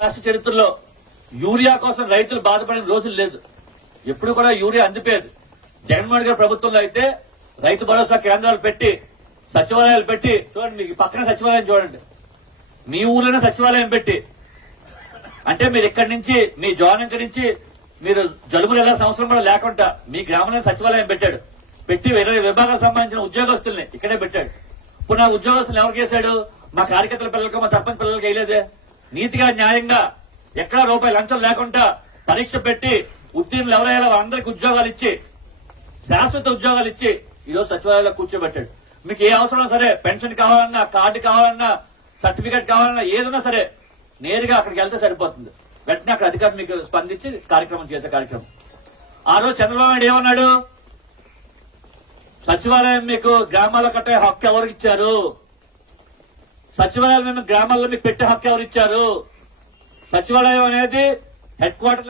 రాష్ట్ర చరిత్రలో యూరియా కోసం రైతులు బాధపడిన రోజులు లేదు. ఎప్పుడు కూడా యూరియా అందిపోయేది. జగన్మోహన్ గారి ప్రభుత్వంలో అయితే రైతు భరోసా కేంద్రాలు పెట్టి సచివాలయాలు పెట్టి చూడండి, మీకు పక్కన సచివాలయం చూడండి, మీ ఊర్లోనే సచివాలయం పెట్టి, అంటే మీరు ఇక్కడి నుంచి మీ జోనంక నుంచి మీరు జలుబులు వెళ్లాల్సిన అవసరం కూడా లేకుండా మీ గ్రామంలో సచివాలయం పెట్టాడు. పెట్టి 20 విభాగాలకు సంబంధించిన ఉద్యోగస్తుల్ని ఇక్కడే పెట్టాడు. ఇప్పుడు నా ఉద్యోగస్తులు ఎవరికి వేశాడు? మా కార్యకర్తల పిల్లలకు, మా సర్పంచ్ పిల్లలకి వేయలేదే. నీతిగా న్యాయంగా ఎక్కడా రూపాయి లంచం లేకుండా పరీక్ష పెట్టి ఉత్తీర్ణులు ఎవరైనా వాళ్ళందరికీ ఉద్యోగాలు ఇచ్చి శాశ్వత ఉద్యోగాలు ఇచ్చి ఈరోజు సచివాలయంలో కూర్చోబెట్టాడు. మీకు ఏ అవసరం సరే, పెన్షన్ కావాలన్నా, కార్డు కావాలన్నా, సర్టిఫికేట్ కావాలన్నా, ఏదన్నా సరే నేరుగా అక్కడికి వెళ్తే సరిపోతుంది. వెంటనే అక్కడ అధికారులు మీకు స్పందించి కార్యక్రమం చేసే కార్యక్రమం. ఆ రోజు చంద్రబాబు నాయుడు ఏమన్నాడు? సచివాలయం మీకు గ్రామాల్లో కట్టే హక్కు ఎవరికి ఇచ్చారు? సచివాలయం గ్రామాల్లో మీకు పెట్టే హక్కు ఎవరు ఇచ్చారు? సచివాలయం అనేది హెడ్ క్వార్టర్